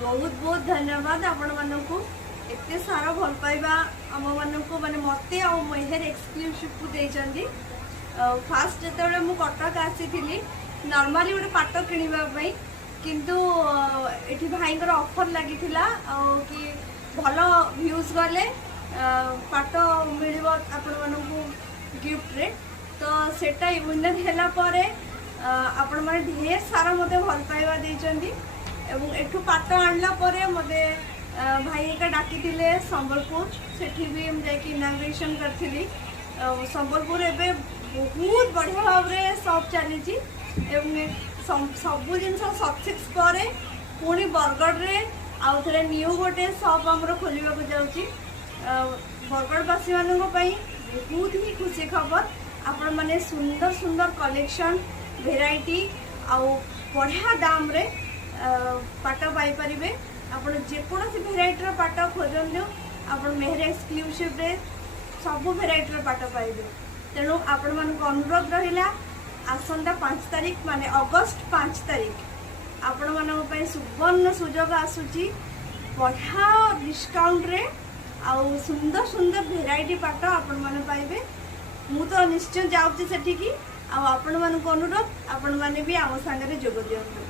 बहुत बहुत धन्यवाद आपण मानकू एते सारा भल पाइबा आम मानकू माने मते आ मेहर एक्सक्लूसिव को देचंदी। फास्ट जेतेबेले मु कटक आसीथिली नॉर्मली गोटे पाट किनिबा पई किंतु एठी भाईंकर ऑफर लागिथिला कि भल व्यूज गले पाट मिलिबो आपण मानकू गिफ्ट रे। तो सेटा विनर हैला परे आपण माने ढेर सारा मते भल पाइबा देचंदी एवं एठू पाट आणला परे मते भाई एका डाकी थिले संबलपुर सेठी भी हम जाके इनाग्रेशन करथिली। संबलपुर एबे बहुत बढ़िया भाव रे सब चली एवं सबु जिन सक्सेस परे पुणी बरगढ़ रे आउ थे न्यू गोटे शॉप आमर खोलिबा को जाउची। बरगढ़वासी मानक बहुत ही खुशी खबर आपण माने सुंदर सुंदर कलेक्शन भेराइटी आउ बढ़िया दाम रे पाट पाई परिबे। आपण जेकोसी भेराइटर पाट खोजन आपण मेहर एक्सक्लूसिव रे सब भेराइटर पाट पाइबे। तेणु आपण मानक अनुरोध रहिला आसंता 5 तारीख माने अगस्त 5 तारीख आपण मानक पई सुवर्ण सुजोग आसुची बढ़िया डिस्काउंट रे आउ सुंदर सुंदर भेराइटी पाट आपण माने पाइबे। मु तो निश्चय जाउची सेठी की आपण मानक अनुरोध आपण माने भी आम संगे जोग दियंतु।